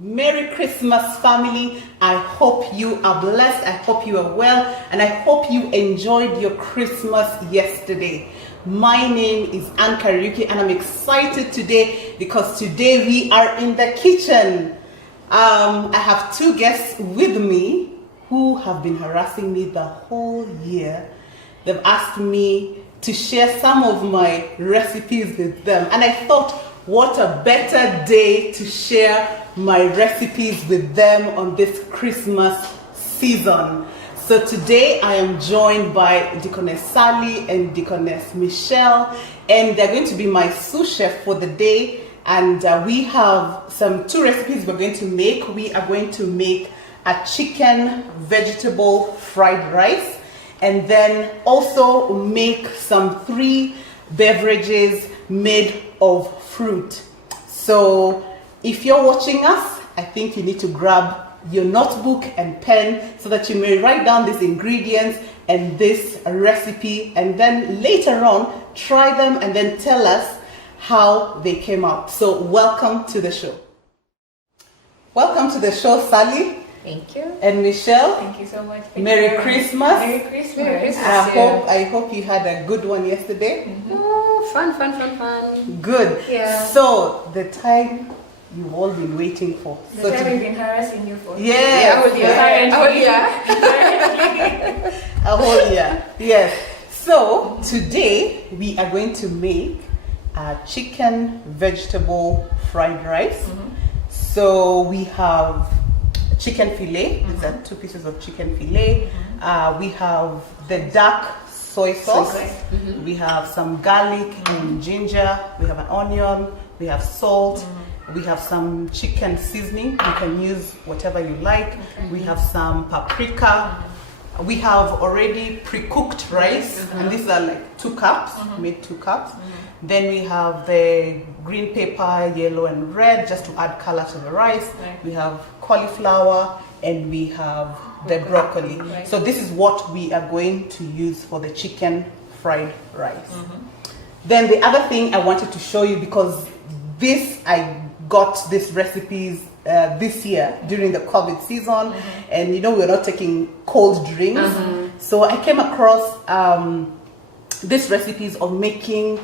Merry Christmas, family. I hope you are blessed. I hope you are well. And I hope you enjoyed your Christmas yesterday. My name is Ann Kariuki and I'm excited today because today we are in the kitchen. I have two guests with me who have been harassing me the whole year. They've asked me to share some of my recipes with them. And I thought, what a better day to share my recipes with them on this Christmas season. So today I am joined by Deaconess Sally and Deaconess Michelle, and they're going to be my sous chef for the day. And we have two recipes we're going to make. We are going to make a chicken vegetable fried rice, and then also make some 3 beverages made of fruit. So if you're watching us, I think you need to grab your notebook and pen so that you may write down these ingredients and this recipe, and then later on try them and then tell us how they came out. So welcome to the show. Welcome to the show, Sally. Thank you. And Michelle. Thank you so much. Merry Christmas. Merry Christmas. Merry Christmas. I hope you had a good one yesterday. Mm-hmm. Oh, fun. Good. Yeah. So the time you've all been waiting for. The time we've been harassing you for. Yeah. A whole year. Yes. So today we are going to make a chicken vegetable fried rice. Mm-hmm. So we have chicken fillet. These are 2 pieces of chicken fillet. We have the dark soy sauce. Mm-hmm. We have some garlic and ginger. We have an onion. We have salt. We have some chicken seasoning. You can use whatever you like. We have some paprika. We have already pre-cooked rice, and these are like 2 cups, made 2 cups. Then we have the green pepper, yellow and red, just to add color to the rice. Right. We have cauliflower, and we have the broccoli. Right. So this is what we are going to use for the chicken fried rice. Then the other thing I wanted to show you, because I got these recipes this year during the COVID season, and we're not taking cold drinks. So I came across these recipes of making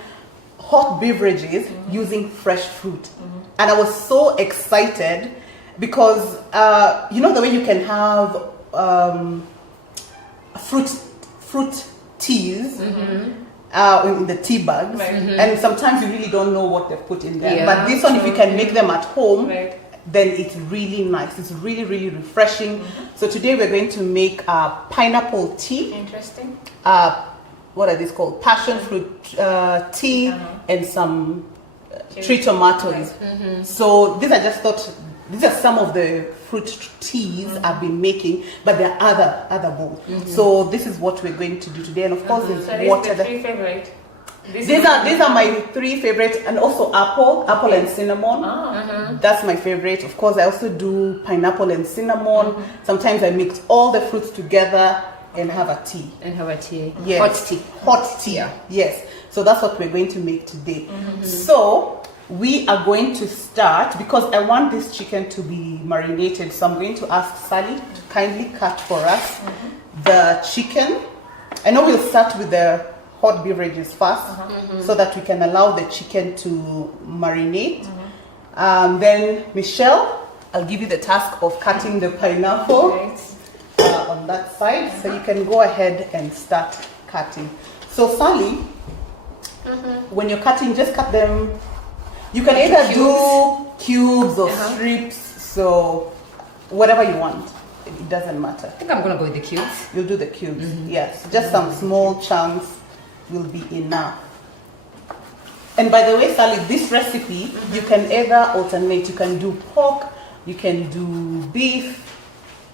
hot beverages using fresh fruit. And I was so excited because the way you can have fruit teas in the tea bags, and sometimes you really don't know what they've put in there. But this one, if you can make them at home, then it's really nice. It's really, really refreshing. So today we're going to make a pineapple tea. Interesting. What are these called? Passion fruit tea and some tree tomatoes. So these are some of the fruit teas I've been making, but there are other bowls. So this is what we're going to do today, and of course there's water. So these are 3 favorite. These are my 3 favorites, and also apple and cinnamon. That's my favorite. Of course, I also do pineapple and cinnamon. Sometimes I mix all the fruits together and have a tea. Yes. Hot tea. Yes. So that's what we're going to make today. So we are going to start, because I want this chicken to be marinated. So I'm going to ask Sally to kindly cut for us the chicken. I know we'll start with the hot beverages first, so that we can allow the chicken to marinate. Then Michelle, I'll give you the task of cutting the pineapple on that side. So you can go ahead and start cutting. So Sally, when you're cutting, just cut them. You can either do cubes or strips, so whatever you want. It doesn't matter. I think I'm gonna go with the cubes. You'll do the cubes, yes. Just some small chunks will be enough. And by the way, Sally, this recipe, you can either alternate. You can do pork, you can do beef,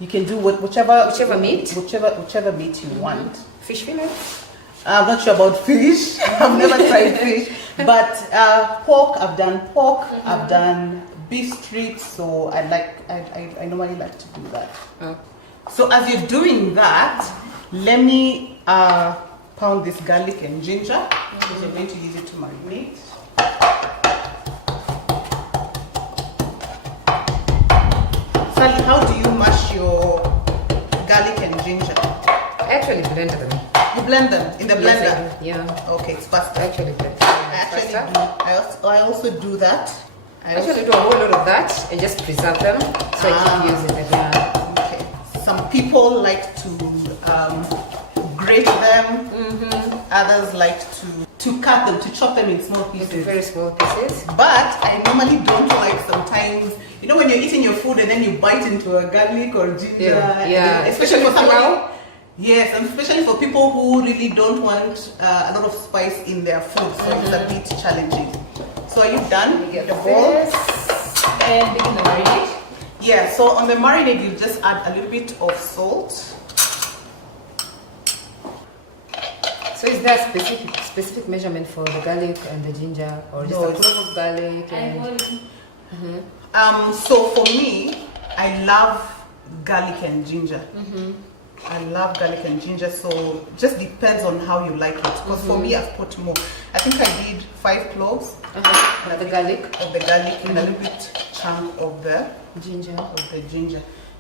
you can do whichever meat you want. Fish fillet? I'm not sure about fish. I've never tried fish, but pork. I've done pork. I've done beef strips. So I normally like to do that. So as you're doing that, let me pound this garlic and ginger, because we're going to use it to marinate. Sally, how do you mash your garlic and ginger? I actually blend them. You blend them in the blender? Yes, I do. Yeah. Okay, it's faster. I actually blend I them. actually Faster. do. I also do that. I actually do a whole lot of that and just preserve them so I keep using them. Yeah. Okay. Some people like to grate them. Others like to cut them, to chop them in small Into pieces. very small pieces. But I normally don't like sometimes, you know, when you're eating your food and then you bite into a garlic or ginger. Yeah. Especially for Especially somebody. Yes, and especially for people who really don't want a lot of spice in their food, so it's a bit challenging. So are you done We with get the bowl? this and begin the marinade. Yeah, so on the marinade you just add a little bit of salt. So is there a specific measurement for the garlic and the ginger, or just No, a clove of garlic and So for me, I love garlic and ginger. I love garlic and ginger, so just depends on how you like it. Because for me, I've put more. I think I did 5 cloves the garlic, of the garlic and a little bit chunk of the ginger.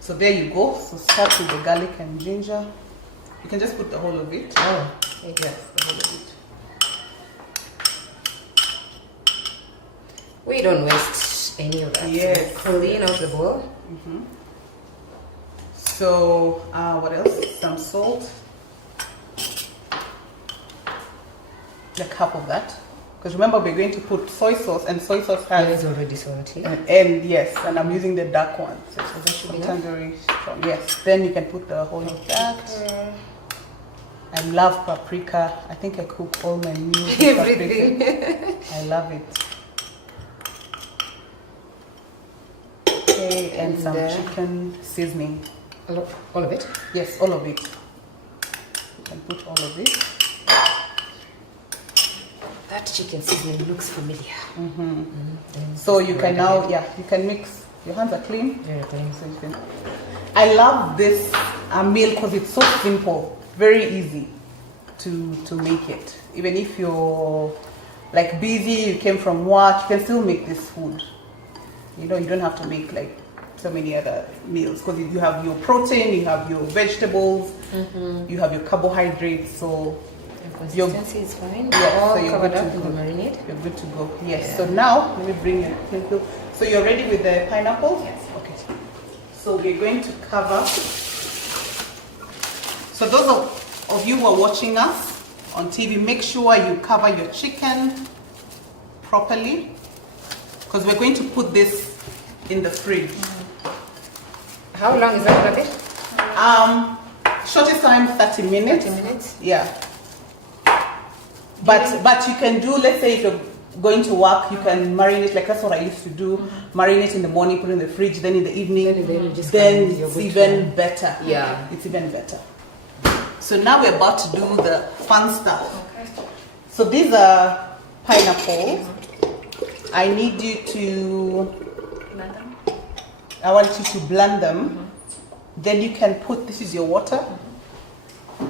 So there you go. So start with the garlic and ginger. You can just put the whole of it. Oh, okay. Yes, the whole of it. We don't waste any of that. Yes. So clean out the bowl. So what else? Some salt. Like half of that. Because remember, we're going to put soy sauce, and soy sauce There has is already salty. and yes, and I'm using the dark one. So that should be sometimes very strong. Yes, then you can put the whole of that. I love paprika. I think I cook all my meals with Everything. paprika. I love it. Okay, and some chicken seasoning. All of it? Yes, all of it. You can put all of it. That chicken seasoning looks familiar. So you can now, you can mix. Your hands are clean. Very clean. So you can. I love this meal because it's so simple, very easy to make it. Even if you're like busy, you came from work, you can still make this food. You know, you don't have to make like so many other meals because you have your protein, you have your vegetables, you have your carbohydrates. So consistency is fine. yeah, All so you're covered good up to in go. the marinade. You're good to go. Yes. Yeah. So now let me bring it. So you're ready with the pineapple? Yes. Okay. So we're going to cover. So those of you who are watching us on TV, make sure you cover your chicken properly because we're going to put this in the fridge. How long is that going to be? Shortest time 30 minutes. 30 minutes? Yeah. But you can do, let's say if you're going to work, you can marinate, like that's what I used to do. Marinate in the morning, put it in the fridge, then in the evening, then it's even better. Yeah. It's even better. So now we're about to do the fun stuff. Okay. So these are pineapples. I need you to, I want you to blend them. Then you can put, this is your water.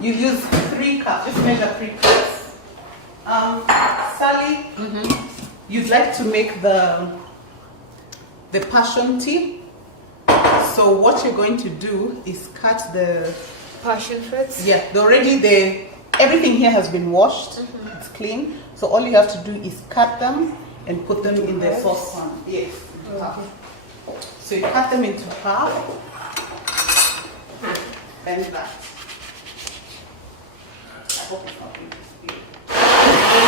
You use 3 cups, just measure 3 cups. Sally, you'd like to make the passion tea. So what you're going to do is cut the Passion fruits? yeah. Everything here has been washed. It's clean. So all you have to do is cut them and put them in the saucepan. Yes. Half. So you cut them into half. And that. I hope it's not going to spill.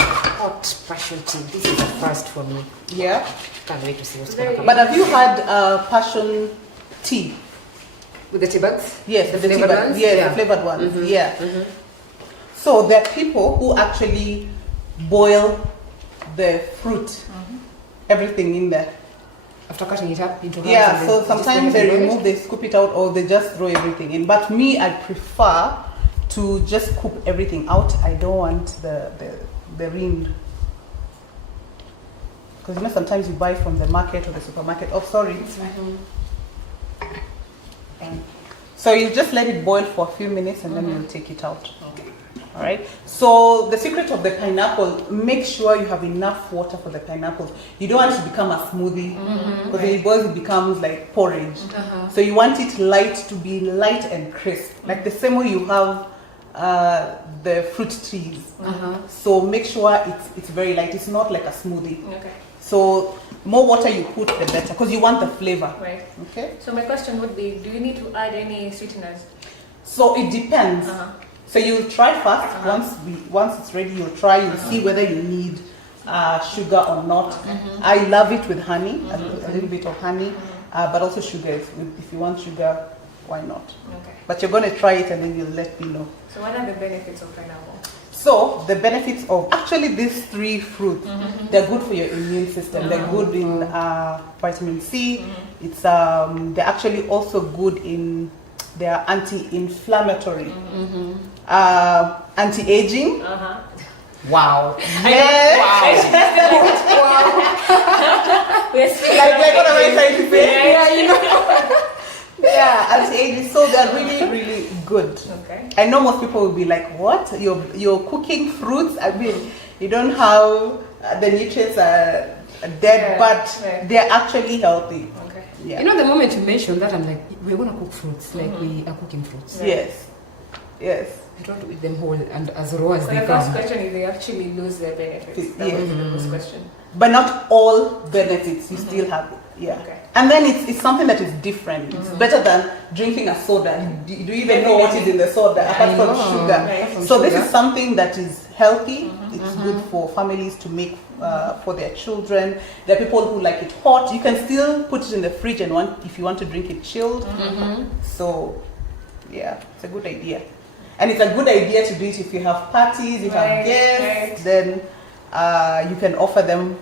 Hot passion tea. This is a first for me. Yeah. Can't wait to see what's going to come. But have you had passion tea? With the tea bags? Yes, The the flavored tea bag- ones? Yes, Yeah. the flavored ones. Yeah. So there are people who actually boil the fruit, everything in there. After cutting it up into half. Yeah, and so then sometimes just they boil it? remove, they scoop it out, or they just throw everything in. But me, I prefer to just scoop everything out. I don't want the rind. Because you know sometimes you buy from the market or the supermarket. Oh, sorry. So you just let it boil for a few minutes and then you'll take it out. All right. So the secret of the pineapple, make sure you have enough water for the pineapples. You don't want it to become a smoothie because when it boils, it becomes like porridge. So you want it light, to be light and crisp, like the same way you have the fruit trees. So make sure it's very light. It's not like a smoothie. Okay. So more water you put, the better, because you want the flavor. Right. Okay. So my question would be, do you need to add any sweeteners? So it depends. So you'll try first. Once it's ready, you'll try. You'll see whether you need sugar or not. I love it with honey, a little bit of honey, but also sugar. If you want sugar, why not? Okay. But you're going to try it and then you'll let me know. So what are the benefits of pineapple? So the benefits of actually these three fruits, they're good for your immune system. They're good in vitamin C. It's they're actually also good in, they're anti-inflammatory, anti-aging. Wow. Yes. We're speaking Like what am I trying to say? Yeah, you know. Yeah, anti-aging. So they're really, really good. Okay. I know most people will be like, "What? You're cooking fruits? I mean, you don't have the nutrients are dead, but they're actually healthy." Okay. Yeah. You know, the moment you mentioned that, I'm like, we want to cook fruits, like we are cooking fruits. Yes. Yes. We don't eat them whole and as raw as So they the first come. question is, they actually lose their benefits. That was the first question. But not all benefits. You still have it. Yeah. Okay. And then it's something that is different. It's better than drinking a soda. Do you even know what is in the soda apart from sugar? Right. So this is something that is healthy. It's good for families to make for their children. There are people who like it hot. You can still put it in the fridge and if you want to drink it chilled. So yeah, it's a good idea. And it's a good idea to do it if you have parties, you have guests, then you can offer them.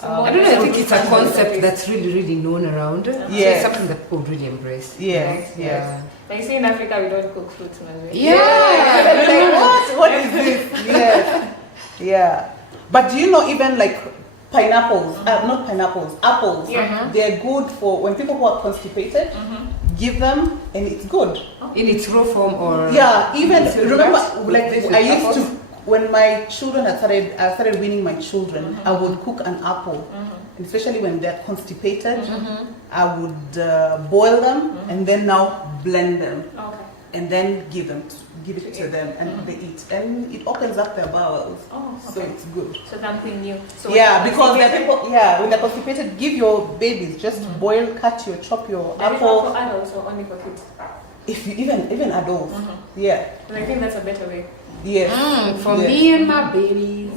I don't know, I think it's a concept that's really, really known around. So Yes. it's something that people really embrace. Yes, Right. yes. But you see, in Africa, we don't cook fruits, man. Yeah. Like, what is this? Yes. Yeah. But do you know even like pineapples, not pineapples, apples, they're good for when people who are constipated, give them and it's good. In its raw form or... Yeah, even, So remember, that's- like with I used apples? to, when my children I started weaning my children, I would cook an apple, and especially when they're constipated, I would boil them and then now blend them. Okay. And then give it to them and they eat, and it opens up their bowels. Oh, So okay. it's good. So something new. So Yeah, when because there are constipated- people. Yeah, when they're constipated, give your babies just boil, chop your That is apple. for adults or only for kids? If you even adults, yeah, But I think that's a better way. yes, for yes. me and my babies.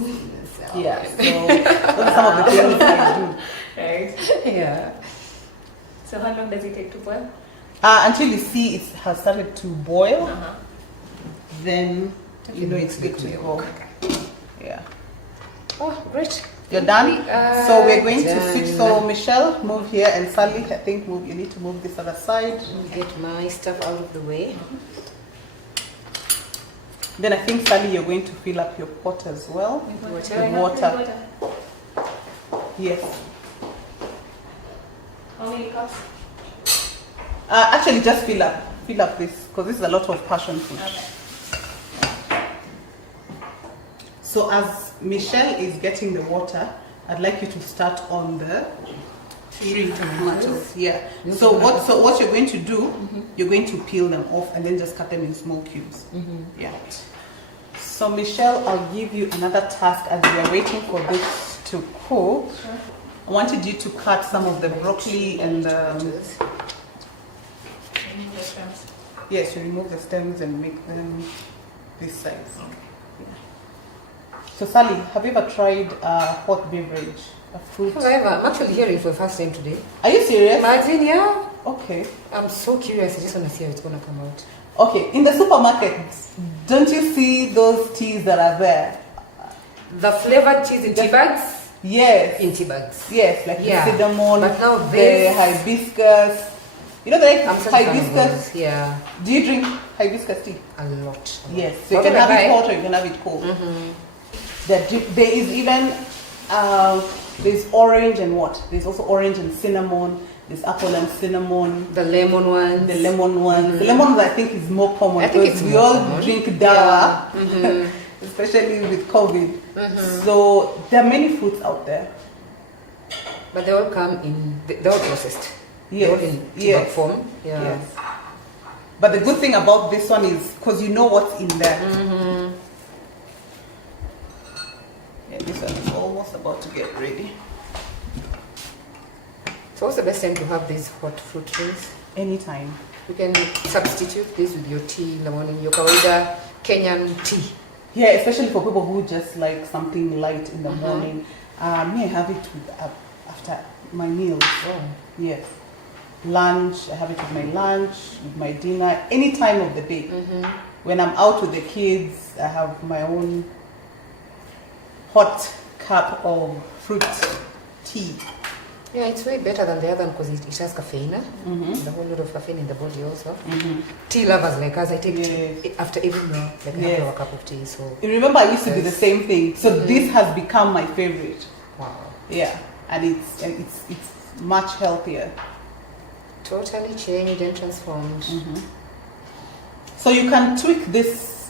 Yeah, so those are some of the things I do. Right. Yeah. So how long does it take to boil? Until you see it has started to boil, then you know it's good to go. Yeah. Oh, great. You're done? We are So we're going to done. switch. So Michelle, move here, and Sally, I think you need to move this other side. Let me get my stuff out of the way. Then I think, Sally, you're going to fill up your pot as well. Water. With water. Yes. How many cups? Actually, just fill up this, because this is a lot of passion fruit. Okay. So as Michelle is getting the water, I'd like you to start on the three tomatoes. Yeah. So what you're going to do, you're going to peel them off and then just cut them in small cubes. Yeah. So Michelle, I'll give you another task as we are waiting for this to cook. I wanted you to cut some of the broccoli and yes, you remove the stems and make them this size. So Sally, have you ever tried a hot beverage, a fruit? However, I'm actually hearing for the first time today. Are you serious? Imagine, yeah. Okay. I'm so curious. I just want to see how it's going to come out. Okay, in the supermarket, don't you see those teas that are there? The flavored cheese in tea bags? Yes. In tea bags. Yes, like Yeah. the cinnamon, But now the this- hibiscus. You know, like I'm such a fan of hibiscus. those. Yeah, Do you drink hibiscus tea? a lot. Yes. So you What can will I have it buy? hot or you can have it cold. There is even there's orange and what? There's also orange and cinnamon. There's apple and cinnamon. The lemon ones. The lemon ones. The lemon ones I think is more common I think because it's we more all common. drink dawa, Yeah. especially with COVID. So there are many fruits out there. But they all come in, they're all processed. Yes, They're all in tea yes. bag form. Yeah. Yes. But the good thing about this one is because you know what's in there. Yeah, this one is almost about to get ready. So what's the best time to have these hot fruit drinks? Anytime. You can substitute this with your tea in the morning, your kawaida Kenyan tea. Yeah, especially for people who just like something light in the morning. Me, I have it with, after my meals. Oh. Yes. Lunch, I have it with my lunch, with my dinner, any time of the day. When I'm out with the kids, I have my own hot cup of fruit tea. Yeah, it's way better than the other one because it has caffeine. There's a whole lot of caffeine in the body also. Tea lovers like us, I take tea after every meal, like I have a cup of tea. So You remember I used to do the same thing. So this has become my favorite. wow, Yeah, and it's much healthier. totally changed and transformed. So you can tweak this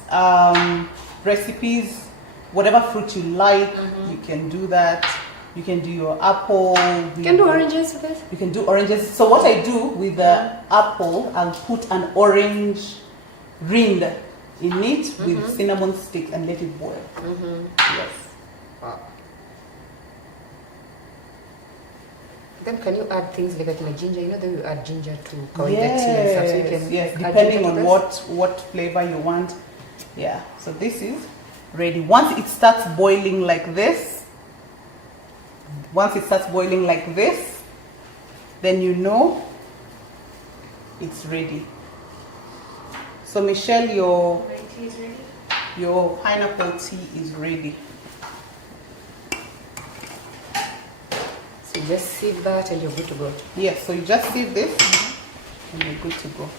recipes, whatever fruit you like, you can do that. You can do your apple. You can do oranges with it. You can do oranges. So what I do with the apple, I'll put an orange rind in it with cinnamon stick and let it boil. Yes. Wow. Then can you add things like ginger? You know that you add ginger to kawaida tea and stuff, so you can yes, add depending ginger on to this? what flavor you want. Yeah, so this is ready. Once it starts boiling like this, then you know it's ready. So Michelle, My tea is ready. your pineapple tea is ready. So you just sieve that and you're good to go. Yes, so you just sieve this and you're good to go.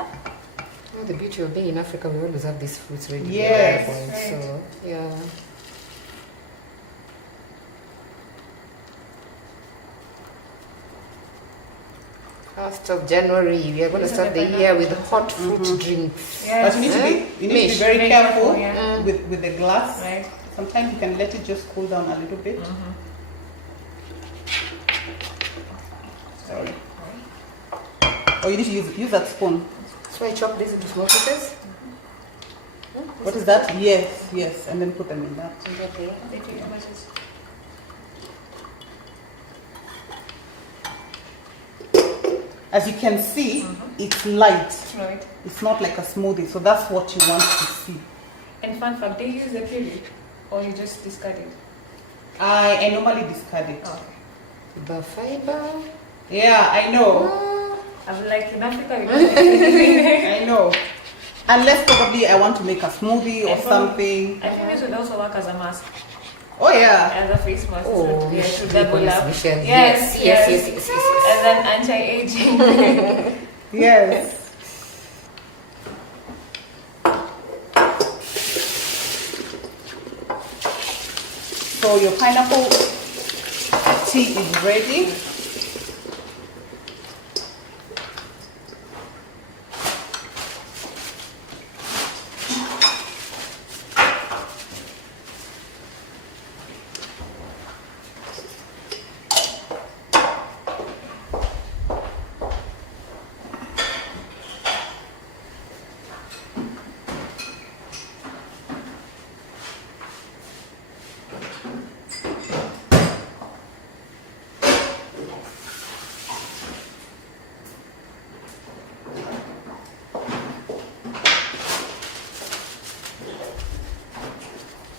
Oh, the beauty of being in Africa, we always have these fruits ready. Yes. Right. So yeah. First of January, we are going to start the year with hot fruit drinks. But you need to be very Very careful careful, yeah. with the glass. Right. Sometimes you can let it just cool down a little bit. Sorry. Or you need to use that spoon. So I chop this into small pieces. What is that? Yes, and then put them in that. Okay. Thank you. How much is- As you can see, it's light. Right. It's not like a smoothie, so that's what you want to see. And fun fact, do you use the puree or you just discard it? I normally discard it. Oh. The fiber. Yeah, I know. I'm like in Africa, we don't have I know. Unless probably I want to make a smoothie or And from- something. I think this would also work as a mask, Oh yeah. as a face mask. Oh, yeah, to Michelle, double up. Michelle. Yes, Yes. And then anti-aging. Yes. So your pineapple tea is ready.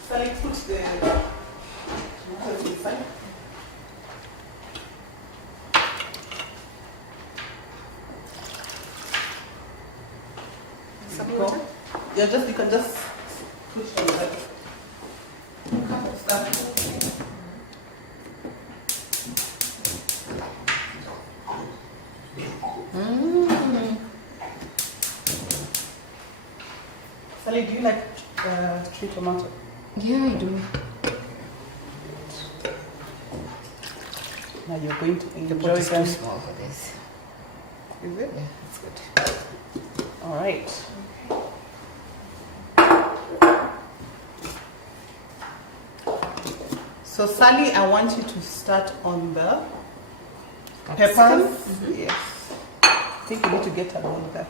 Sally, put the tomatoes inside. Some water? Yeah, you can just push them like stuff. Sally, do you like tree tomato? Yeah, I do. and you're going to The enjoy pot is them. too small for this. Is it? Yeah, it's good. All right. So Sally, I want you to start on the peppers. Yes. I think you need to get a bowl there.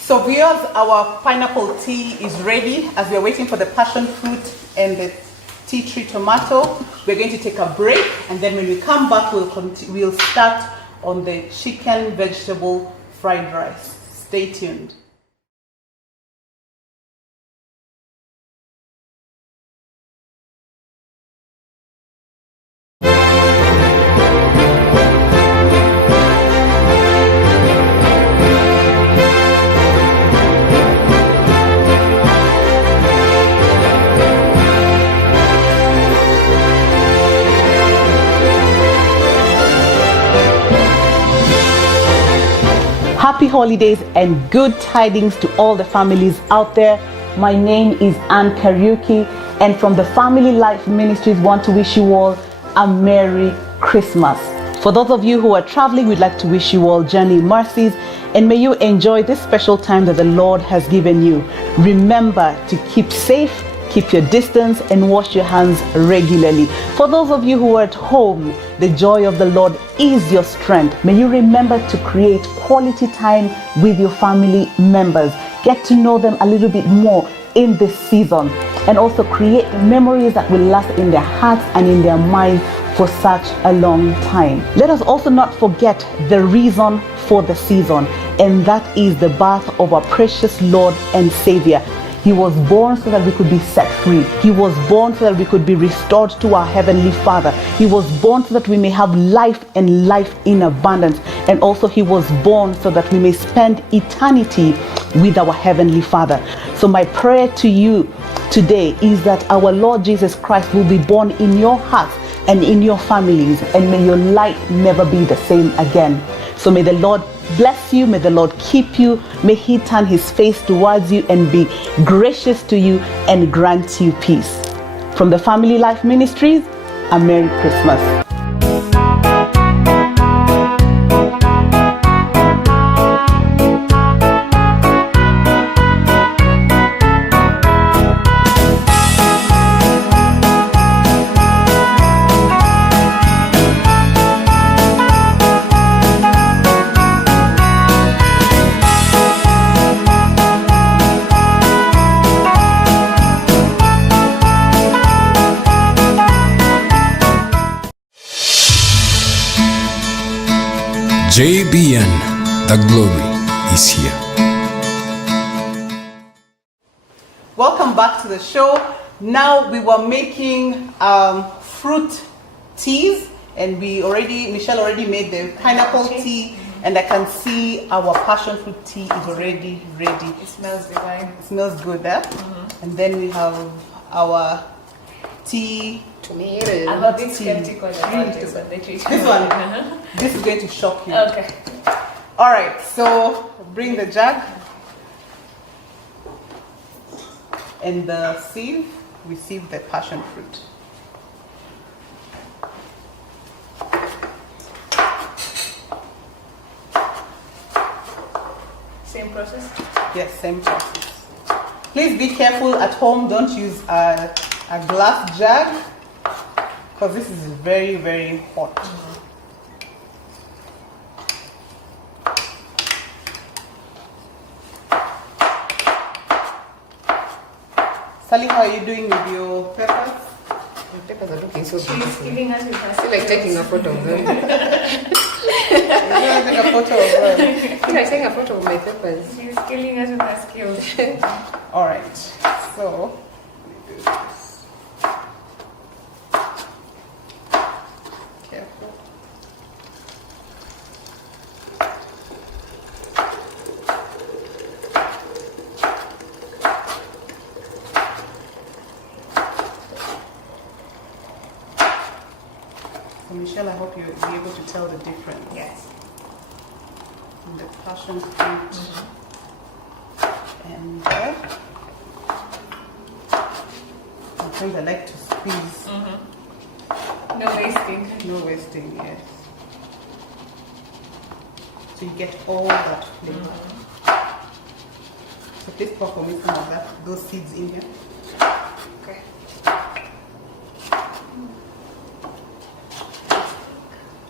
So viewers, our pineapple tea is ready. As we are waiting for the passion fruit and the tea tree tomato, we're going to take a break, and then when we come back, we'll start on the chicken vegetable fried rice. Stay tuned. Happy holidays and good tidings to all the families out there. My name is Ann Kariuki, and from the Family Life Ministries want to wish you all a Merry Christmas. For those of you who are traveling, we'd like to wish you all journey mercies, and may you enjoy this special time that the Lord has given you. Remember to keep safe, keep your distance, and wash your hands regularly. For those of you who are at home, the joy of the Lord is your strength. May you remember to create quality time with your family members. Get to know them a little bit more in this season, and also create memories that will last in their hearts and in their minds for such a long time. Let us also not forget the reason for the season, and that is the birth of our precious Lord and Savior. He was born so that we could be set free. He was born so that we could be restored to our Heavenly Father. He was born so that we may have life and life in abundance. And also He was born so that we may spend eternity with our Heavenly Father. So my prayer to you today is that our Lord Jesus Christ will be born in your hearts and in your families, and may your life never be the same again. So may the Lord bless you, may the Lord keep you, may He turn His face towards you and be gracious to you and grant you peace. From the Family Life Ministries, a Merry Christmas. JBN, the glory is here. Welcome back to the show. Now we were making fruit teas, and Michelle already made the pineapple tea, and I can see our passion fruit tea is already ready. It smells divine. It smells good, eh? And then we have our tea. Tomato. I'm a bit skeptical about this one. This one. This is going to shock you. Okay. All right, so bring the jug and the sieve. Receive the passion fruit. Same process? Yes, same process. Please be careful at home. Don't use a glass jug, because this is very, very hot. Sally, how are you doing with your peppers? The peppers are looking so She's beautiful. giving us with her. I feel like taking a photo of them. You're going to take a photo of them. I feel like taking a photo of my peppers. She's killing us with her skills. All right, so we do this. Careful. So Michelle, I hope you'll be able to tell the difference. Yes. In the passion fruit and the sometimes I like to squeeze. No wasting. No wasting, yes. So you get all that flavor. So please pour for me some of that, those seeds in here. Okay.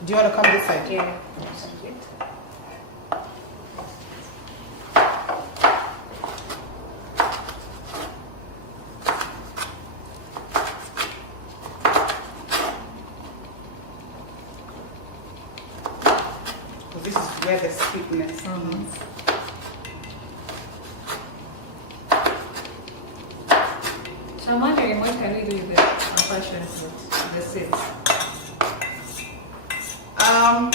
Do you want to come this side? Yeah. So this is where the sweetness is. So I'm wondering, what can we do with the passion fruit, the seeds? Um,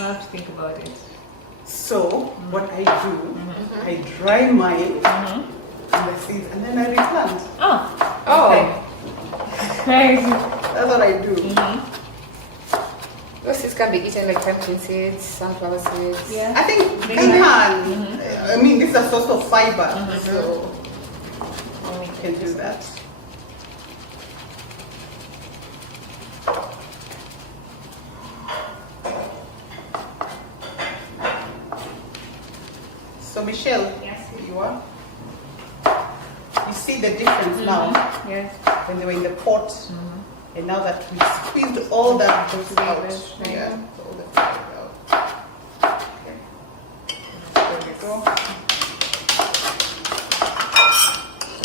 I'll have to think about it. so what I do, I dry mine and the seeds and then I replant. Oh. Oh, Nice. That's what I do. those seeds can be eaten like pumpkin seeds, sunflower seeds. Yeah. I think they can. I mean, this is a source of fiber, so we can do that. So Michelle, Yes. here you are. You see the difference now Yes. when they were in the pot, and now that we squeezed all that juice out. Flavors, right. Yeah, all the flavor out. Okay. There we go.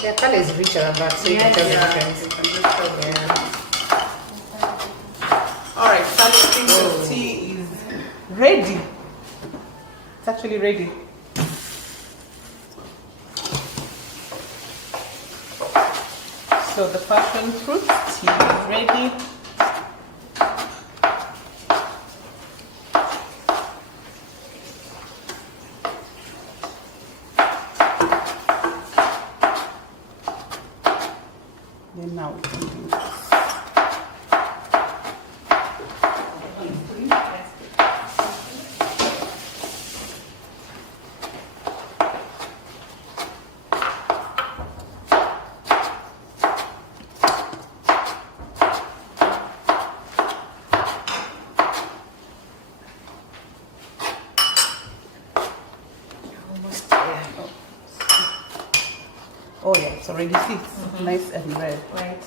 Their color is richer than that, so you can Yes, tell the Yeah, difference. you can just tell the Yeah. All right, Sally, I think the tea is ready. It's actually ready. So the passion fruit tea is ready. Then now we can do this. Almost there. Oh yeah, it's already sits nice and red. Right.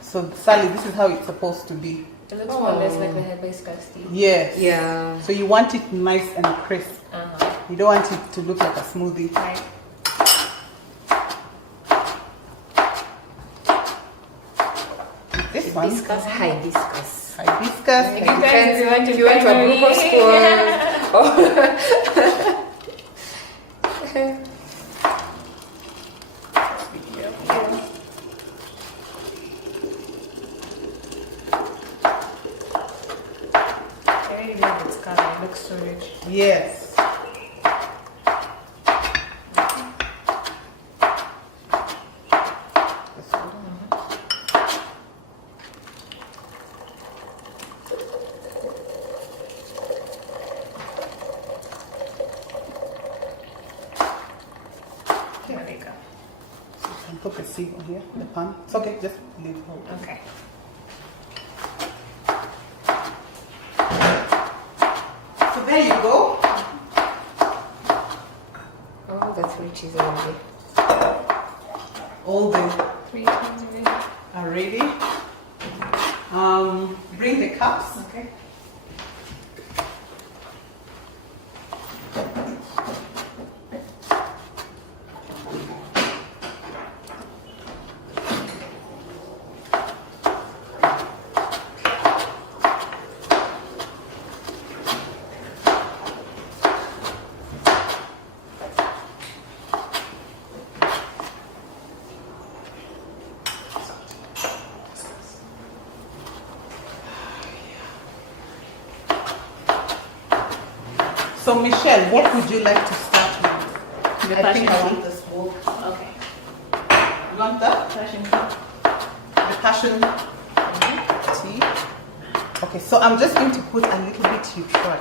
So Sally, this is how it's supposed to be. It looks more or less like the hibiscus tea. Yes. Yeah. So you want it nice and crisp. You don't want it to look like a smoothie. Right. This one, Hibiscus, hibiscus. hibiscus. It depends If you went to a group of school. I really love its color. It looks so rich. Yes. This one. There we go. You can put the seed on here, the pan. It's okay, just leave it. Okay. So there you go. Oh, that's rich is already. All the 3 times a day. are ready. Bring the cups. Okay. So Michelle, what would you like to start with? The I think I passion want this bowl. Okay. You want that? Passion fruit. The passion tea. Okay, so I'm just going to put a little bit. You try.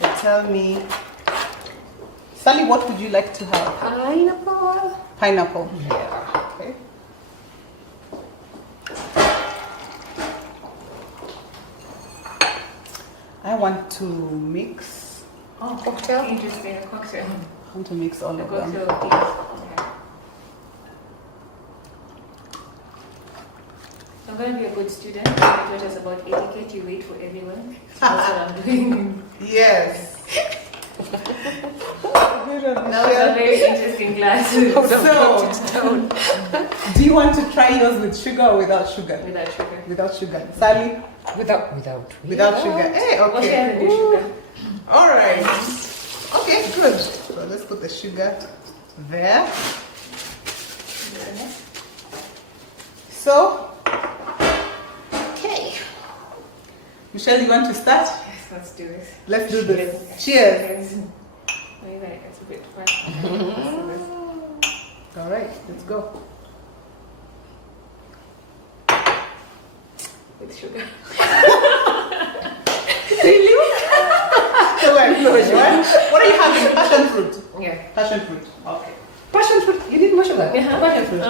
And tell me, Sally, what would you like to have? Pineapple. Pineapple. Yeah. Okay. I want to mix. Oh, Cocktail? Interesting, a cocktail. I want to mix all A of them. cocktail of teas. Okay. I'm going to be a good student. My taught us about etiquette. You wait for everyone. So that's what I'm doing. Yes. That was a very interesting class. So, do you want to try yours with sugar or without sugar? Without sugar. Without sugar. Sally? Without Without sugar. Hey, Well, she okay. has to do sugar. All right. Okay, good. So let's put the sugar there. So, okay. Michelle, you want to start? Yes, let's do this. Let's do this. Cheers. Maybe it's a bit fun. All right, let's go. With sugar. So like, what are you having? Passion fruit. Yeah. Passion fruit. Okay. Passion fruit. You need more sugar. Uh-huh. Passion fruit.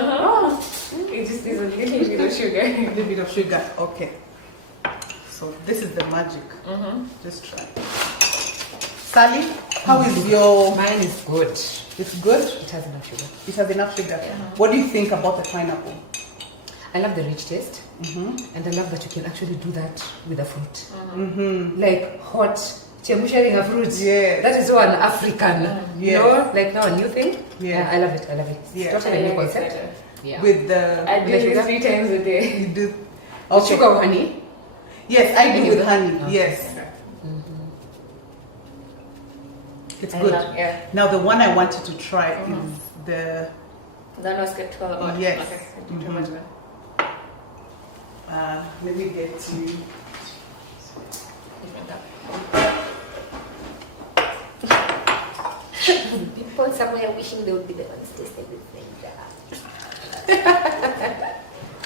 It just is a little bit of sugar. A little bit of sugar. Okay. So this is the magic. Just try. Sally, how is your? Mine is good. It's good. It has enough sugar. It has enough sugar. What do you think about the pineapple? I love the rich taste, and I love that you can actually do that with a fruit. Like hot chemushering a fruit. Yeah. That is so an African. Yeah. You know, like now a new thing. Yeah. I love it. I love it. It's Yeah. totally a new I like it concept. better. Yeah. With the I do this 3 times a day. you do. With Okay. sugar or honey. Yes, I do You with do? honey. Okay. Yes. It's I good. love- yeah. Now the one I wanted to try is the That was good 12 about. Yes. Okay. I do too much then. let me get to People somewhere wishing they would be the ones tasting this thing.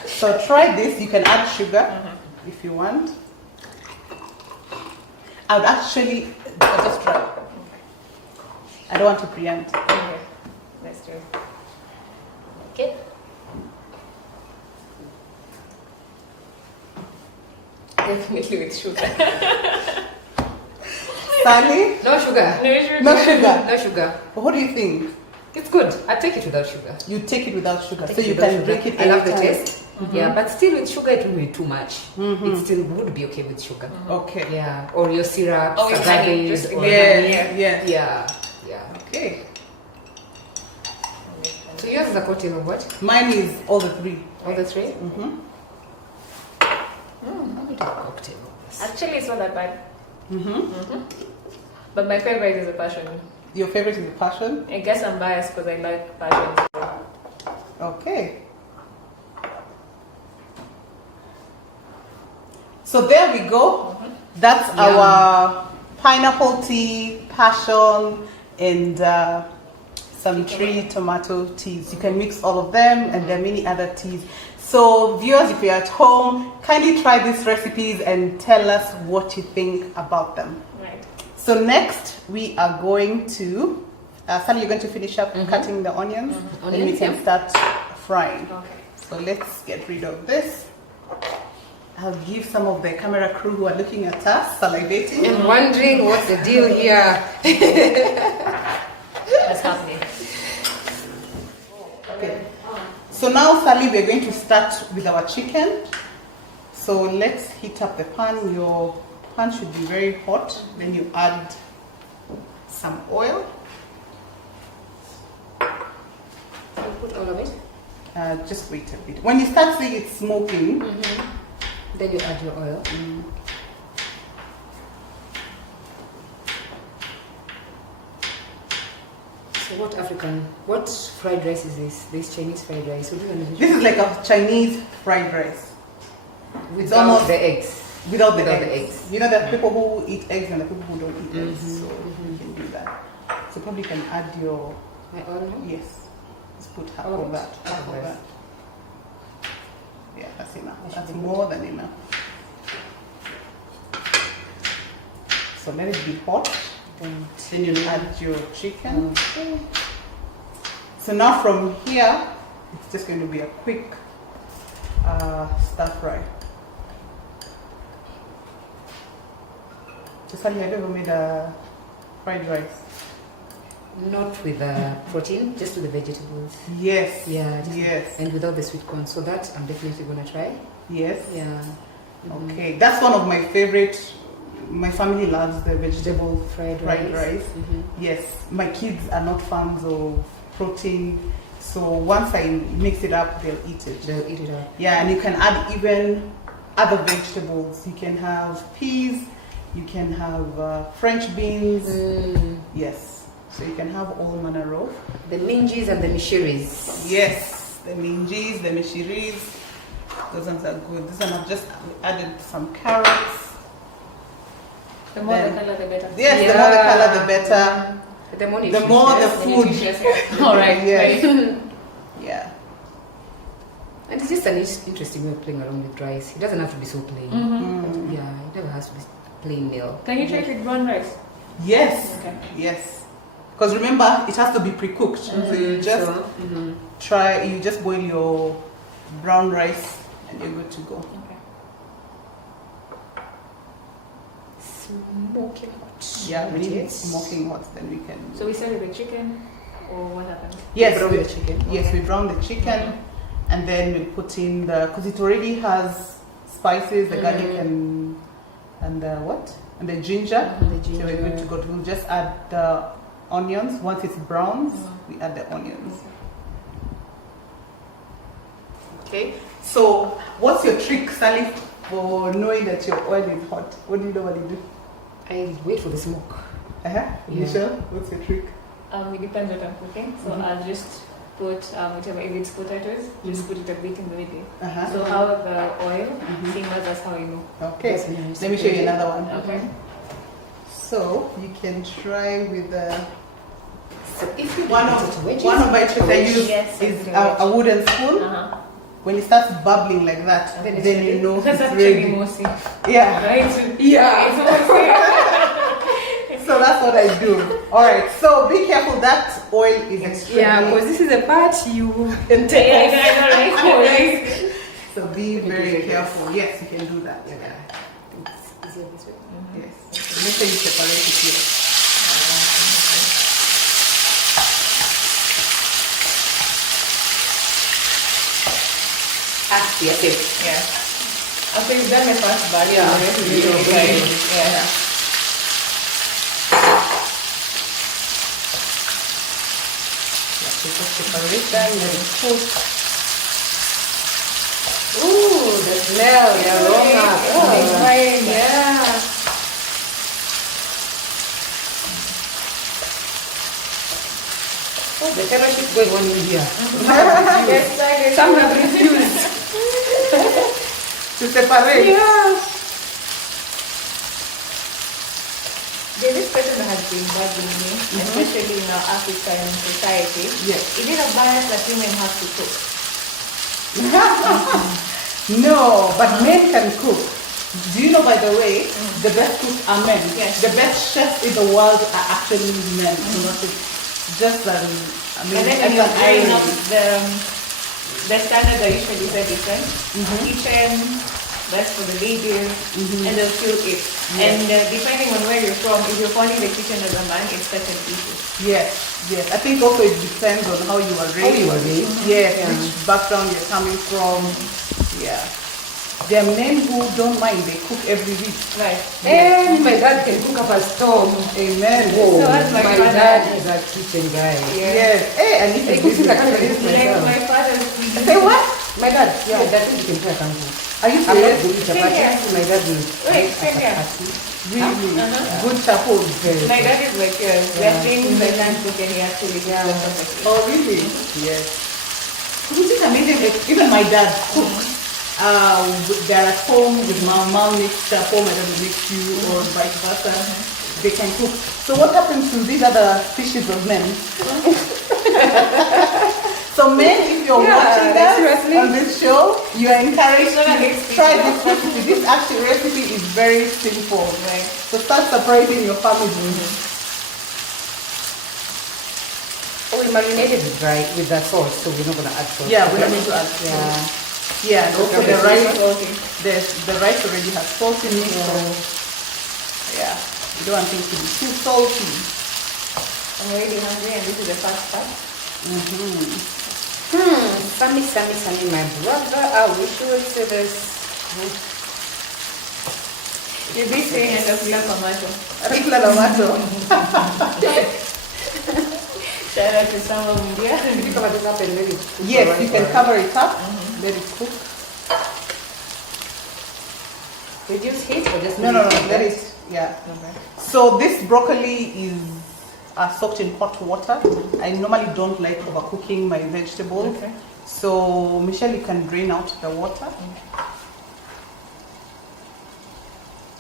so try this. You can add sugar if you want. I would actually just try. I don't want to preempt. Okay. Let's do it. Okay. Definitely with sugar. Sally, No sugar. No sugar. no sugar. No sugar. What do you think? It's good. I take it without sugar. You take it without sugar, Take so it you without can sugar. drink it I love the anytime. taste. Yeah, but still with sugar it will be too much. It still would be okay with sugar. Okay. Yeah, or your syrup, Oh, with honey, agave, just- or Yes, honey. yes. Yeah, yeah. Okay. So yours is a cocktail of what? Mine is all the three. All the three? Mm-hmm. Let me do a cocktail of this. Actually, it's not that bad. Mm-hmm. But my favorite is a passion. Your favorite is the passion? I guess I'm biased because I like passion. Okay. So there we go. That's Yum. our pineapple tea, passion, and some tree tomato teas. You can mix all of them, and there are many other teas. So viewers, if you're at home, kindly try these recipes and tell us what you think about them. Right. So next we are going to, Sally, you're going to finish up cutting the onions, and we Onions, can yeah. start frying. Okay. So let's get rid of this. I'll give some of the camera crew who are looking at us salivating. And wondering what's the deal here. That's happening. Okay. So now, Sally, we're going to start with our chicken. So let's heat up the pan. Your pan should be very hot. Then you add some oil. So put all of it. Just wait a bit. When you start seeing it smoking, Then you add your oil. So what fried rice is this? This Chinese fried rice. What do you want to do? this is like a Chinese fried rice. Without almost- the eggs. Without the Without eggs. the eggs. You know, there are people who eat eggs and the people who don't eat eggs. So you can do that. So probably you can add your, My oil now? yes. Let's put half All of of it? that. Half Half of of that. Yeah, that's enough. That should That's be more than enough. So let it be hot. Then Then you add your chicken. okay. So now from here, it's just going to be a quick stir fry. Sally, have you ever made a fried rice? Not with protein, just with the vegetables. Yes. Yeah. Yes. And without the sweet corn. So that I'm definitely gonna try. Yes. Yeah. Okay, that's one of my favorite. My family loves the vegetable Fried rice. rice. Yes, my kids are not fans of protein, so once I mix it up, they'll eat it. They'll eat it up. Yeah, and you can add even other vegetables. You can have peas, you can have French beans. Yes, so you can have all manner of. The minjis and the mishiris. Yes, the minjis, the mishiris. Those ones are good. This one I've just added some carrots. The more Then- the color, the better. Yes, the more the color, the better. The more The more the nutritious. food. Nutritious. All right. Yes. Right. Yeah. And it's just an interesting way of playing around with rice. It doesn't have to be so plain. Mm. Yeah, it never has to be plain meal. Can you try it with brown rice? Yes. Okay. Yes. Because remember, it has to be pre-cooked. So you just you just boil your brown rice and you're good to go. Okay. Smoking hot. Yeah, we need it Yes. smoking hot, then we can. So we started with chicken, or what happened? Yes, brown we, the chicken. yes, we brown the chicken, and then we put in the because it already has spices, the garlic and the what and the ginger. The So we're good to go. We'll just add the onions. Once it's brown, we add the onions. Okay. So, what's your trick, Sally, for knowing that your oil is hot? What do you normally do? I wait for the smoke. Yeah. Michelle, what's your trick? It depends what I'm cooking. So I'll just put whatever. If it's potatoes, just put it a bit in the middle. So how the oil simmers, that's how you know. Okay. That's nice. Let me show you another one. Okay. So you can try with the So if you one want of it wedges, one of my tricks I use Yes, is it's a wooden spoon. Uh-huh. When it starts bubbling like that, Then then, it's you know That's it's actually ready. mostly Yeah. right. Yeah. It's mostly. So that's what I do. All right. So be careful. That oil is extremely. yeah, because this is a part you can Yeah, take I off. know, right? So be very careful. Yes, you can do that. Yeah. It's easier this way. Yes. So make sure you separate it here. Yes, yes. Yeah. After you've done the first batch, Yeah. the rest will be okay. Yeah. So just separate them, let it cook. Ooh, the smell, the aroma. It's fine. Yeah. Oh, the fellowship going on in here. Yes, Some have refused. To separate. Yeah. There's this question that has been bugging me, especially in our African society. Yes. Is it a bias that women have to cook? No, but men can cook. Do you know, by the way, the best cooks are men. Yes. The best chefs in the world are actually men. So it's just I mean, And then when it's you're an growing up, irony. the standards are usually very different. Kitchen, that's for the ladies, and they'll still eat. And depending on where you're from, if you're finding the kitchen as a man, it's such an issue. Yes, yes. I think also it depends on how you are raised. How you are raised. Yes, Yeah. which background you're coming from. Yeah. There are men who don't mind, they cook every week. Right. And my dad can cook up a stove. Amen. Whoa, So that's my my father. dad is a kitchen guy. Yes. Hey, I need to He do cooks in the this. country. Like my father's Say what? My dad, yeah, that is can cook and cook. Are you I'm not serious? good with Same chapati. here. My dad will Wait, make same here. chapati. Really? Uh-huh. Good chapo. My dad is like yours. There are things I can't cook and he actually cooks them perfectly. Oh, really? Yes. Which is amazing. Like, even my dad cooks. They're at home with my mom makes chapo, my dad will make stew, or vice versa. They can cook. So what happens to these other species of men? So men, if you're watching like that seriously? on this show, you are encouraged It's not to a big try speech. this recipe. This actual recipe is very simple. Right. So start separating your family. Oh, we marinated it dry with the sauce, so we're not gonna add sauce. Yeah, we don't need to add salt. Yeah. Yeah, and also Okay, the so rice. it's salty. The rice already has salt in it, so yeah. You don't want things to be too salty. I'm already hungry and this is the fast part. Sammy, my brother, I wish you would say this. You'll be saying and a tomato. Regular tomato. Shout out to some of India. Can you cover this up and let it cook Yes, for you one can hour? cover it up, let it cook. Reduce heat or just No, leave let like it, yeah. Okay. So this broccoli is soaked in hot water. I normally don't like overcooking my vegetables. Okay. So Michelle, you can drain out the water.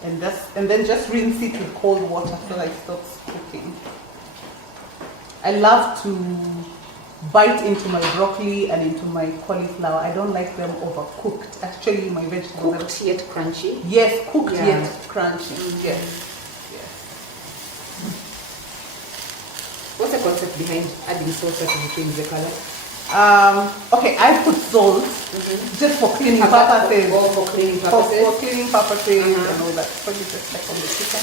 And then just rinse it with cold water so that it stops cooking. I love to bite into my broccoli and into my cauliflower. I don't like them overcooked. Actually, my vegetables are Cooked yet crunchy. yes, cooked Yeah. yet crunchy. Yes. Yes. What's the concept behind adding salt to change the color? Okay, I put salt just for cleaning purposes. Or for cleaning For purposes? cleaning purposes and all that. Probably just like on the chicken.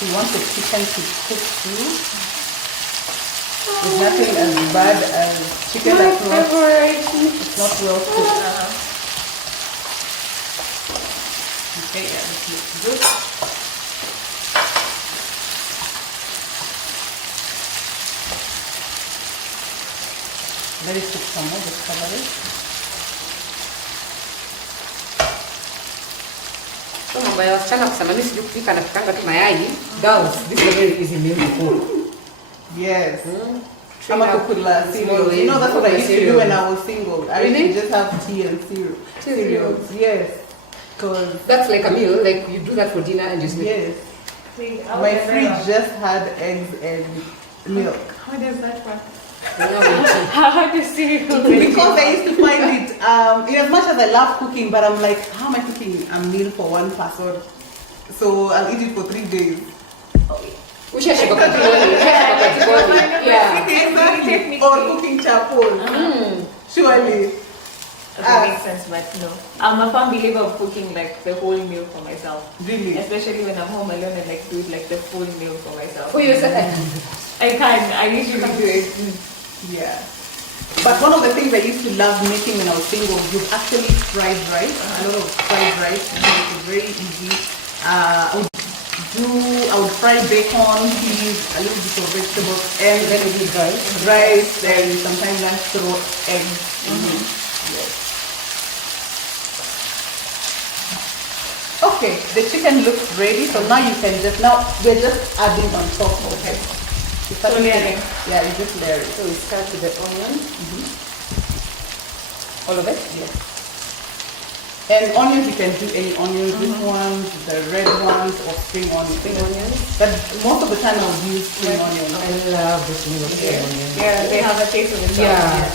You want the chicken to cook through. There's nothing as bad as chicken that's not, it's not well cooked. Okay, yeah, this looks good. Let it cook some more, just cover it. So mambo ya wasichana kusema mimi sijui kupika na kupanga tu mayai. Girls, this is a very easy meal to cook. Yes. Train I'm a up kukula small cereals. You know, that's what I used to do cereal. when I was single. I Really? used to just have tea and cereal. Cereals, yes. Because, That's like a meal, like you do that for dinner and just yes. See, I My was fridge never- just had eggs and milk. How does that work? tea. How does cereal Because I used to find it, in as much as I love cooking, but I'm like, how am I cooking a meal for one person? So I'll eat it for 3 days. Ushashika kwa jikoni, ushashika kwa jikoni. Yeah. Exactly. Or cooking chapol. Surely. That makes sense, but no. I'm a firm believer of cooking like the whole meal for myself. Really? Especially when I'm home alone and like do it like the full meal for myself. For yourself. I usually do it. Yeah. But one of the things I used to love making when I was single, you've actually fried rice. A lot of fried rice. It's very easy. I would fry bacon, peas, a little bit of vegetables, and then it is rice, and sometimes I throw eggs. Yes. Okay, the chicken looks ready, so now you can we're just adding on top, okay? You start So with layering. Yeah, you just layer it. So we start with the onion. All of it? Yes. And onions, you can do any onions, these ones, the red ones, or spring onions. Spring onions. But most of the time I would use spring onions. I love this meal of spring onion. Yeah, they have a taste of itself. Yeah.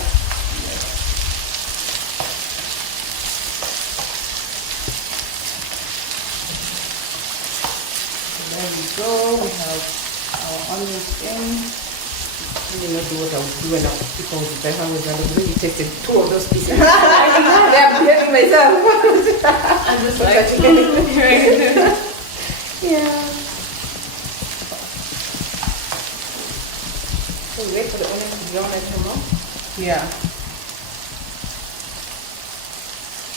So there we go. We have our onions in. I did not do what I would do when I was people with the house. I would really tasted 2 of those pieces. I'm hearing myself. I'm just like, Yeah. So we wait for the onion to brown like more. Yeah.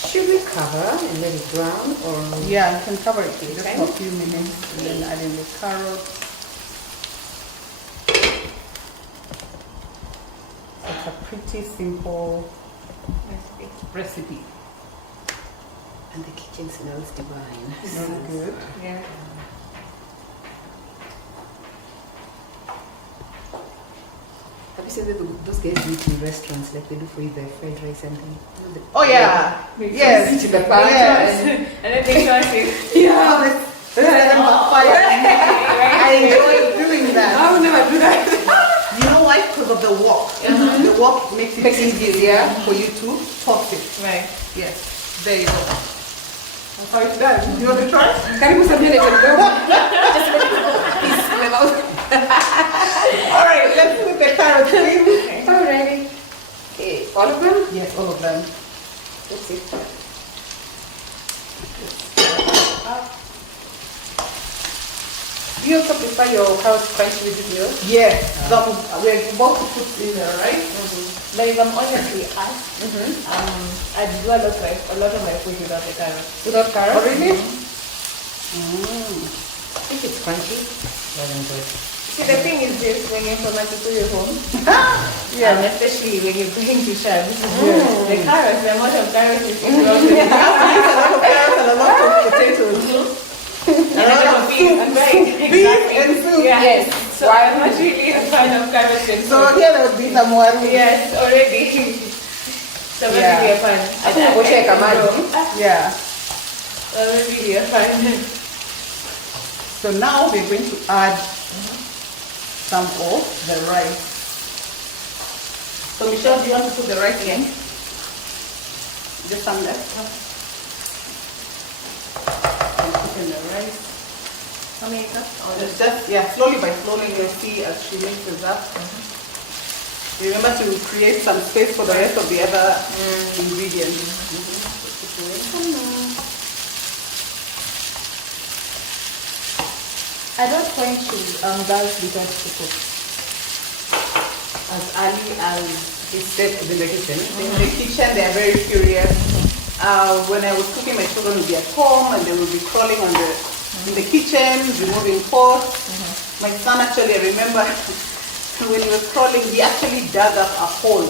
Should we cover and let it brown or? Yeah, you can cover it just Okay. for a few minutes and then add in the carrot. It's a pretty simple recipe. And the kitchen smells divine. Very good. yeah. Have you seen those guys do it in restaurants like they do for you the fried rice and thing? Oh yeah. Yes. Sit in the back Yes. and And then they try to Yeah. Let's set them on fire. I enjoy doing that. I would never do that. You know why? Because of the wok. The wok makes it easier for you to toss it. right. Yes. There you go. I'm sorry to that. You want to try? Karibu sabini na kidogo. Just let it go. Peace in my mouth. You also prefer your carrots crunchy with this milk? Yes, we're about to put in the rice. But if I'm honestly asked, I do a lot of my food without the carrots. Without carrots? Oh, really? I think it's crunchy. Doesn't good. See, the thing is this, when you're from your home, Yeah. especially when you're going to Sham, the carrots, the amount of carrots you eat throughout the You have to use a lot of carrots and a lot of potatoes. and a lot of beef, right? Beef and soup. Yeah. Yes. So I'm not really a fan of carrots and So soup. here there will be some more. Yes, already. So I'm not Yeah. really a fan. We'll check a man. Yeah. I'm not really a fan. So now we're going to add some of the rice. So Michelle, do you want to put the rice in? Just some left. And put in the rice. How many cups? Just yeah, slowly by slowly you'll see as she mixes up. Remember to create some space for the rest of the other ingredients. I don't find girls because to cook. As early as it's set in the kitchen. In the kitchen, they are very curious. When I was cooking, my children would be at home and they would be crawling on in the kitchen, removing pots. My son actually, I remember when he was crawling, he actually dug up a hole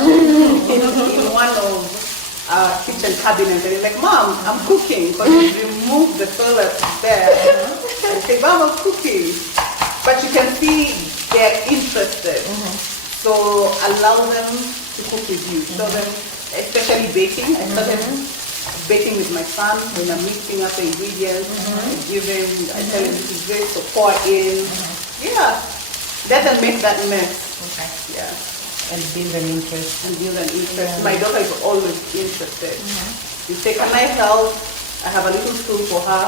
in one of our kitchen cabinets. And he's like, Mom, I'm cooking. But he removed the soil that's there and say, Mom, I'm cooking. But you can see they're interested. So allow them to cook with you. Show them, especially baking. I started baking with my son when I'm mixing up the ingredients. I tell him this is great, so pour in. Yeah. Let them make that mess. Okay. Yeah. And build an interest. And build an interest. My daughter is always interested. You say, can I help? I have a little stool for her.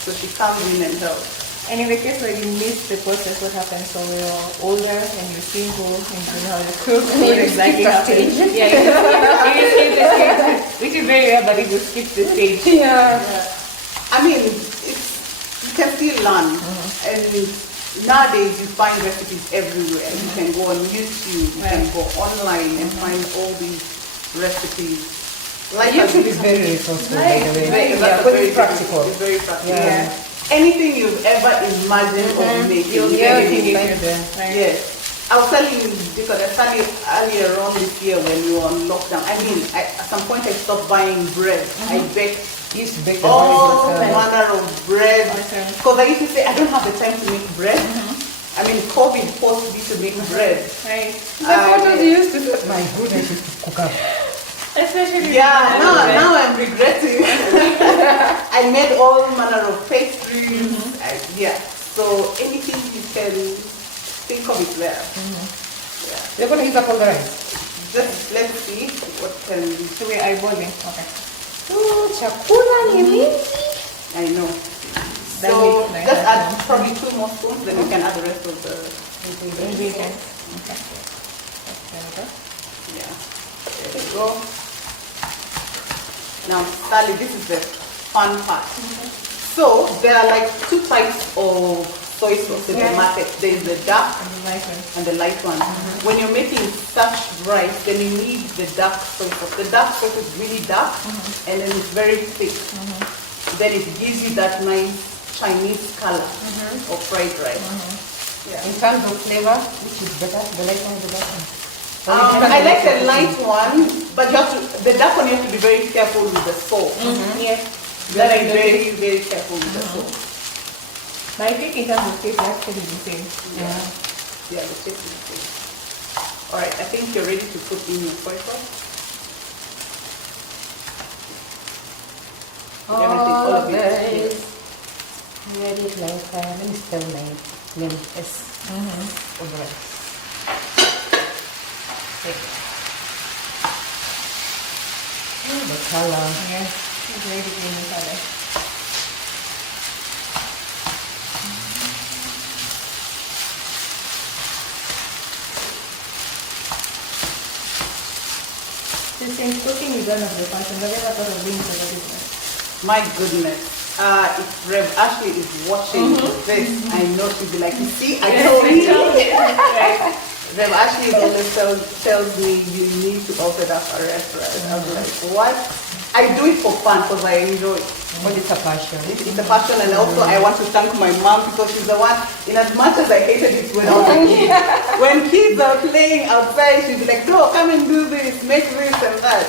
So she comes in and helps. And in the case where you miss the process, what happens? So you're older and you're single and you know how to cook. What exactly happens? Yeah, you skip the stage, which is very rare, but you will skip the stage. Yeah. I mean, you can still learn. And nowadays you find recipes everywhere. You can go on YouTube, you can go online and find all these recipes. Like YouTube is very resourceful, by the way. That's But very it's practical. It's very practical. Yeah. Anything you've ever imagined of making, You'll you get can it make in it. YouTube. Right. Yes. I was telling you because I started earlier on this year when we were on lockdown. I mean, at some point I stopped buying bread. I baked You used to bake the all morning manner of bread. Awesome. Because I used to say, I don't have the time to make bread. I mean, COVID forced me to make bread. Right. The photos you used to do. My goodness, you used to cook up. Especially Yeah, now I'm regretting. I made all manner of pastries. Yeah, so anything you can think of is there. Yeah. You're going to use up all the rice. Just let's see what can. So we're eyeballing. Okay. Oh, chakula ni mingi. I know. That So makes nice. just add probably 2 more spoons, then we can add the rest of the. Ingredients. Okay. There we go. Yeah. There we go. Now, Sally, this is the fun part. So there are like 2 types of soy sauce in the market. There is the dark And the nice one. and the light one. When you're making such rice, then you need the dark soy sauce. The dark soy sauce is really dark and then it's very thick. Then it gives you that nice Chinese color of fried rice. Yeah. In terms of flavor, which is better? The light one or the dark one? I like the light one, but you have to, the dark one you have to be very careful with the salt. Yes. That I'm very, very careful with the salt. But I think in terms of taste, it's actually the same. Yeah. Yeah, the taste is good. Alright, I think you're ready to put in your soy sauce. All of it. this. Ready like, let me spell my name. S. Of the rice. Oh, the color. Yeah. It's very green in color. So since cooking is one of the passion, have you ever thought of being a business? My goodness. if Rev Ashley is watching this, I know she'll be like, you see, I told you. Rev Ashley always tells me you need to open up a restaurant. I'm like, what? I do it for fun because I enjoy it. But it's a passion. It's a passion, and also I want to thank my mom because she's the one, in as much as I hated it when I was a kid, when kids are playing outside, she'd be like, no, come and do this, make this and that.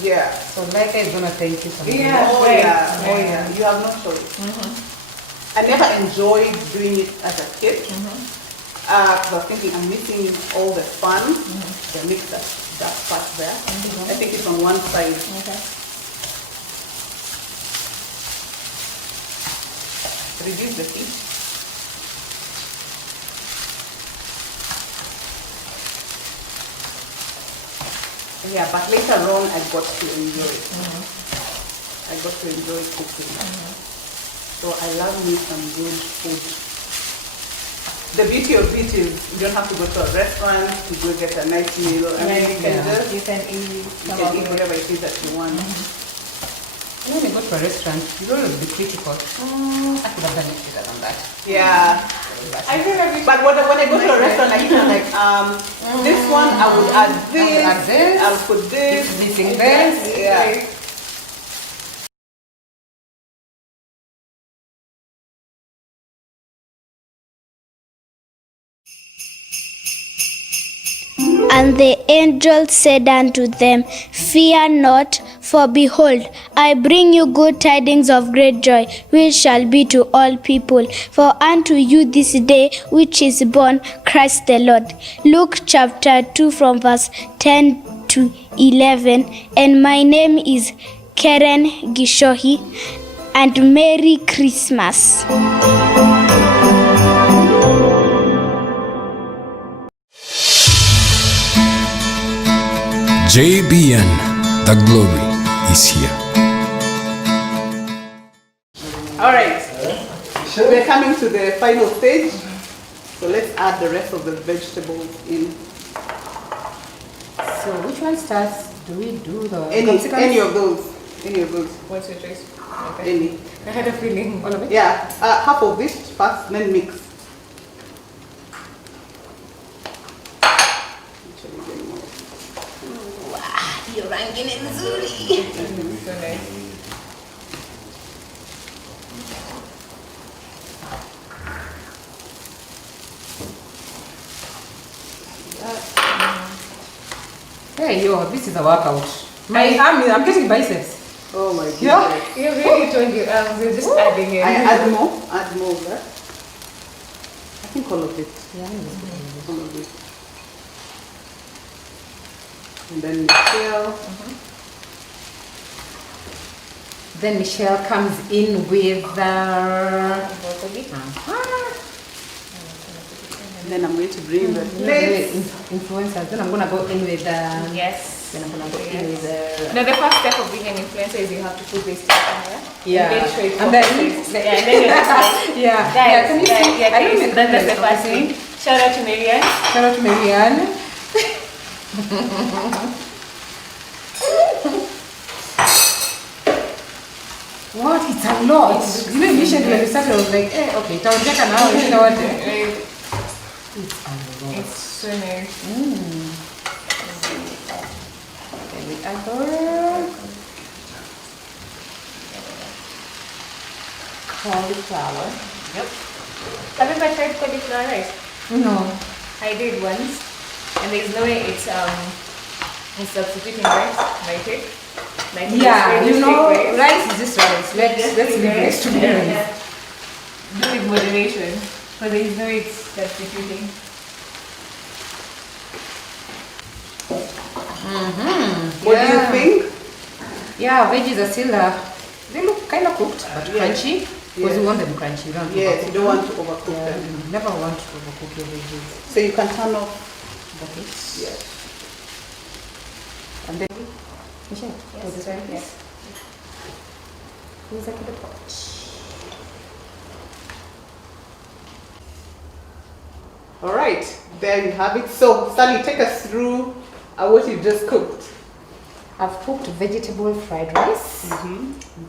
Yeah. So Laika is gonna thank you so much. Yeah. Oh Right. yeah, oh yeah. You have no choice. I never enjoyed doing it as a kid. Because I was thinking I'm missing all the fun. The mix that part there. I think it's on one side. Okay. Reduce the heat. Yeah, but later on I got to enjoy it. I got to enjoy cooking. So I love me some good food. The beauty of it is you don't have to go to a restaurant to go get a nice meal. I mean, you can just You can eat. you can eat whatever it is that you want. When you go to a restaurant, you don't have to be critical. I could have done it better than that. Yeah. I feel like we But when I go to a restaurant, I feel like this one I would add this. add this. I'll put this. Missing this. Yeah. And the angel said unto them, Fear not, for behold, I bring you good tidings of great joy, which shall be to all people. For unto you this day which is born Christ the Lord. Luke chapter 2 from verse 10 to 11. And my name is Karen Gishohi, and Merry Christmas. JBN, the glory is here. All right. We're coming to the final stage. So let's add the rest of the vegetables in. So which one starts? Do we do the Any of those. Any of those. What's your choice? Any. I had a feeling. all of it? Yeah. Half of this first, then mix. So nice. Hey, yo, this is a workout. I'm getting biceps. Oh my goodness. Yeah. You really told your arms, you're just adding it. I add more of that. I think all of it. All of it. And then Michelle. Then Michelle comes in with Broccoli. And then I'm going to bring the plates. plates. Influencers. Then I'm gonna go in with Yes. Then I'm gonna go in with Now the first step of being an influencer is you have to put this to camera. Yeah. And then show it And then- focuses. Yeah, and then you're just like, yeah. guys, Can you guys, see? yeah, I don't guys, even that's know the first thing. Shout out to Marianne. Shout out to Marianne. What? It's a lot. You know, initially when we started, I was like, okay, itaongeka now, you know what? It's a lot. It's so nice. Then we add our cauliflower. Yep. Have you ever tried cauliflower rice? No. I did once, and there's no way it's substituting rice. Might it? Like Yeah, it's you know, realistic ways. rice is just rice. Let's leave rice to be rice. Yeah. Do with moderation, but there is no way it's substituting. What do you think? Yeah, veggies are still, they look kind of cooked, but Yeah. crunchy. Because Yeah. you want them crunchy. You don't Yes, you don't want to overcook overcook them. them. You never want to overcook your veggies. So you can turn off. Okay. Yes. And then, Michelle, Yes, this sorry, one, yes. Here's a the pot. All right, there you have it. So, Sally, take us through what you just cooked. I've cooked vegetable fried rice.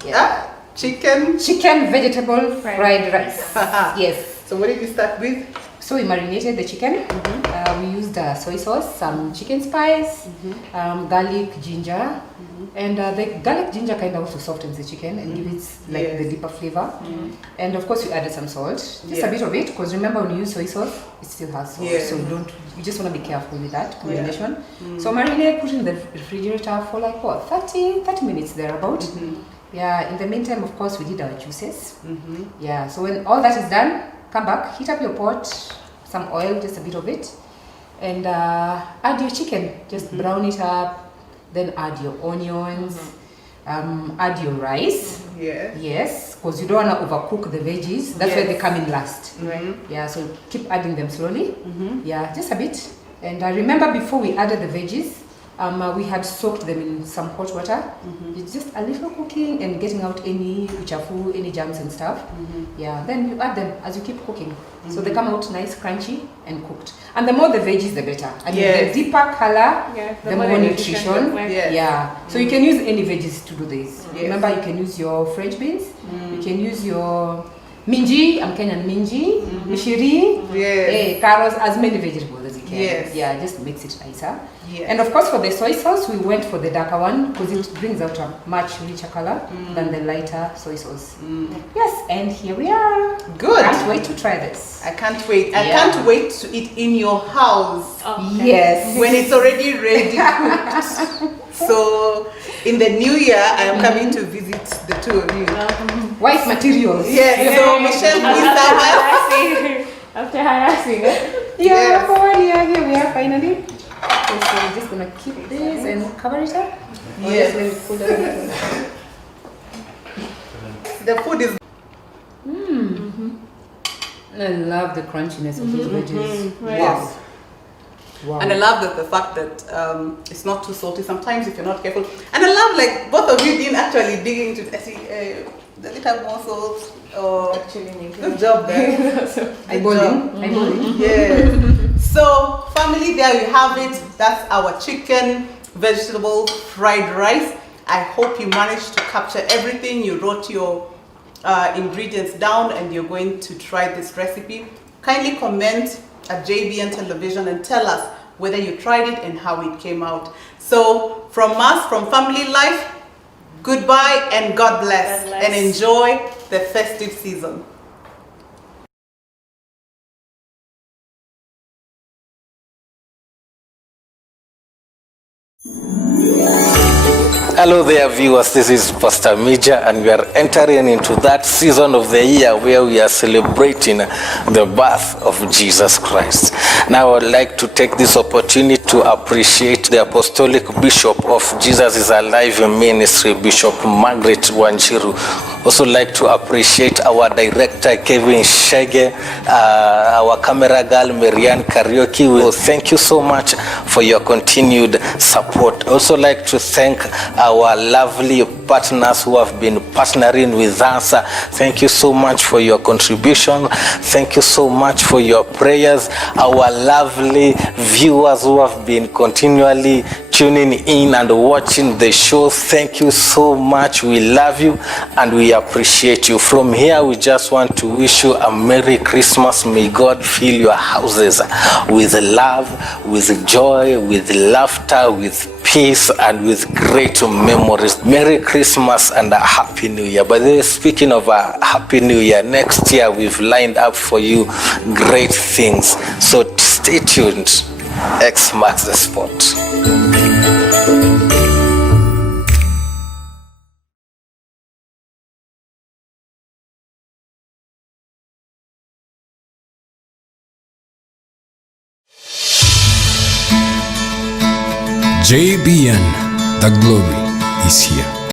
Yeah. chicken. Chicken vegetable fried rice. Yes. So what did you start with? So we marinated the chicken. We used soy sauce, some chicken spice, garlic, ginger, and the garlic ginger kind of also softens the chicken and gives it like the deeper flavor. And of course we added some salt, just a bit of it, because remember when you use soy sauce, it still has salt. So you just want to be careful with that combination. So marinate, put in the refrigerator for like what, 30 minutes thereabout. Yeah, in the meantime, of course, we did our juices. Yeah, so when all that is done, come back, heat up your pot, some oil, just a bit of it, and add your chicken. Just brown it up, then add your onions, add your rice. Yes, because you don't want to overcook the veggies. That's why they come in last. Yeah, so keep adding them slowly. Yeah, just a bit. And remember, before we added the veggies, we had soaked them in some hot water. It's just a little cooking and getting out any uchafu, any germs and stuff. Yeah, then you add them as you keep cooking. So they come out nice, crunchy and cooked. And the more the veggies, the better. I mean, the deeper color, the more nutrition. Yeah. So you can use any veggies to do this. Remember, you can use your French beans. You can use your minji, I'm Kenyan minji, mishiri, carrots, as many vegetables as you can. Yeah, just makes it nicer. And of course, for the soy sauce, we went for the darker one because it brings out a much richer color than the lighter soy sauce. Yes, and here we are. Good. Can't wait to try this. I can't wait. I can't wait to eat in your house. Yes. When it's already ready cooked. So in the new year, I am coming to visit the two of you. White materials. Yes. So Michelle, please have us. After harassing Yeah, here we are finally. Okay, so we're just gonna keep this and cover it up. Yes. The food is. I love the crunchiness of those veggies. Yes. Wow. And I love the fact that it's not too salty sometimes if you're not careful. And I love like both of you didn't actually dig into the little more salt. Good job there. Eyeballing. Yes. So family, there you have it. That's our chicken vegetable fried rice. I hope you managed to capture everything. You wrote your ingredients down and you're going to try this recipe. Kindly comment at JBN Television and tell us whether you tried it and how it came out. So from us, from Family Life, goodbye and God bless. And enjoy the festive season. Hello there viewers, this is Pastor Mija and we are entering into that season of the year where we are celebrating the birth of Jesus Christ. Now I would like to take this opportunity to appreciate the Apostolic Bishop of Jesus is Alive Ministry, Bishop Margaret Wanjiru. Also like to appreciate our director Kevin Shege, our camera girl Marianne Karaoke. Well, thank you so much for your continued support. Also like to thank our lovely partners who have been partnering with us. Thank you so much for your contribution. Thank you so much for your prayers. Our lovely viewers who have been continually tuning in and watching the show, thank you so much. We love you and we appreciate you. From here, we just want to wish you a Merry Christmas. May God fill your houses with love, with joy, with laughter, with peace, and with great memories. Merry Christmas and a Happy New Year. By the way, speaking of a Happy New Year, next year we've lined up for you great things. So stay tuned. X marks the spot. JBN, the glory is here.